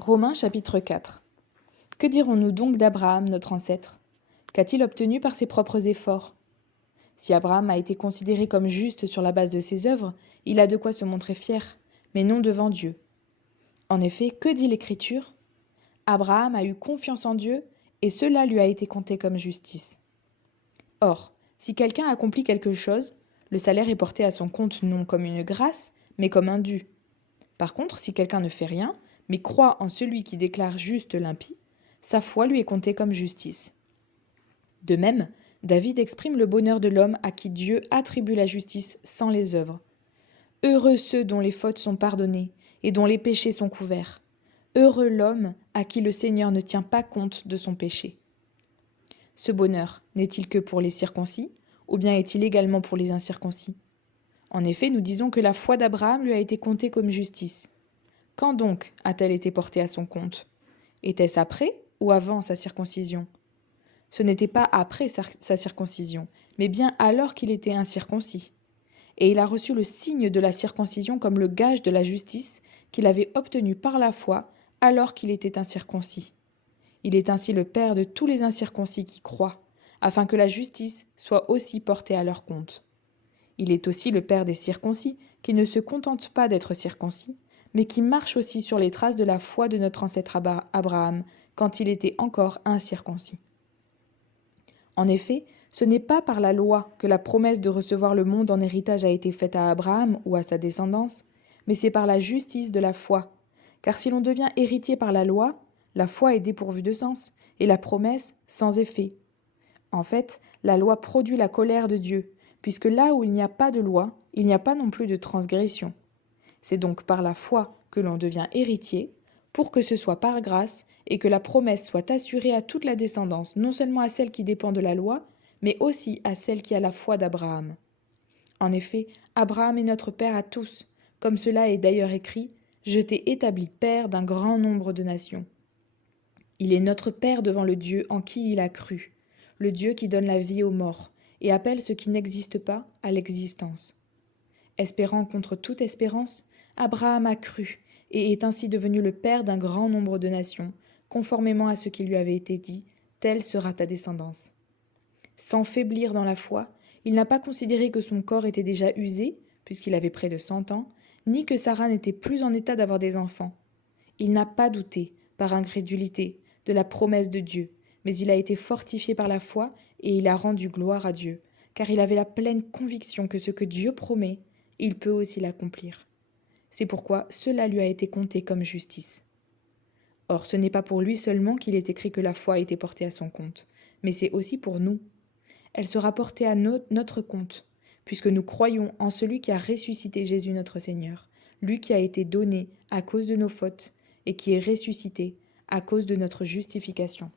Romains chapitre 4. Que dirons-nous donc d'Abraham, notre ancêtre? Qu'a-t-il obtenu par ses propres efforts? Si Abraham a été considéré comme juste sur la base de ses œuvres, il a de quoi se montrer fier, mais non devant Dieu. En effet, que dit l'Écriture? Abraham a eu confiance en Dieu, et cela lui a été compté comme justice. Or, si quelqu'un accomplit quelque chose, le salaire est porté à son compte non comme une grâce, mais comme un dû. Par contre, si quelqu'un ne fait rien, mais croit en celui qui déclare juste l'impie, sa foi lui est comptée comme justice. De même, David exprime le bonheur de l'homme à qui Dieu attribue la justice sans les œuvres. Heureux ceux dont les fautes sont pardonnées et dont les péchés sont couverts. Heureux l'homme à qui le Seigneur ne tient pas compte de son péché. Ce bonheur n'est-il que pour les circoncis, ou bien est-il également pour les incirconcis? En effet, nous disons que la foi d'Abraham lui a été comptée comme justice. Quand donc a-t-elle été portée à son compte? Était-ce après ou avant sa circoncision? Ce n'était pas après sa circoncision, mais bien alors qu'il était incirconcis. Et il a reçu le signe de la circoncision comme le gage de la justice qu'il avait obtenue par la foi alors qu'il était incirconcis. Il est ainsi le Père de tous les incirconcis qui croient, afin que la justice soit aussi portée à leur compte. Il est aussi le Père des circoncis qui ne se contentent pas d'être circoncis, mais qui marchent aussi sur les traces de la foi de notre ancêtre Abraham quand il était encore incirconcis. En effet, ce n'est pas par la loi que la promesse de recevoir le monde en héritage a été faite à Abraham ou à sa descendance, mais c'est par la justice de la foi. Car si l'on devient héritier par la foi est dépourvue de sens, et la promesse sans effet. En fait, la loi produit la colère de Dieu, puisque là où il n'y a pas de loi, il n'y a pas non plus de transgression. C'est donc par la foi que l'on devient héritier, pour que ce soit par grâce et que la promesse soit assurée à toute la descendance, non seulement à celle qui dépend de la loi, mais aussi à celle qui a la foi d'Abraham. En effet, Abraham est notre Père à tous, comme cela est d'ailleurs écrit, « Je t'ai établi Père d'un grand nombre de nations ». Il est notre Père devant le Dieu en qui il a cru, le Dieu qui donne la vie aux morts et appelle ce qui n'existe pas à l'existence. Espérant contre toute espérance, Abraham a cru et est ainsi devenu le père d'un grand nombre de nations, conformément à ce qui lui avait été dit, telle sera ta descendance. Sans faiblir dans la foi, il n'a pas considéré que son corps était déjà usé, puisqu'il avait près de 100 ans, ni que Sarah n'était plus en état d'avoir des enfants. Il n'a pas douté, par incrédulité, de la promesse de Dieu, mais il a été fortifié par la foi et il a rendu gloire à Dieu, car il avait la pleine conviction que ce que Dieu promet, il peut aussi l'accomplir. C'est pourquoi cela lui a été compté comme justice. Or, ce n'est pas pour lui seulement qu'il est écrit que la foi a été portée à son compte, mais c'est aussi pour nous. Elle sera portée à notre compte, puisque nous croyons en celui qui a ressuscité Jésus notre Seigneur, lui qui a été donné à cause de nos fautes et qui est ressuscité à cause de notre justification.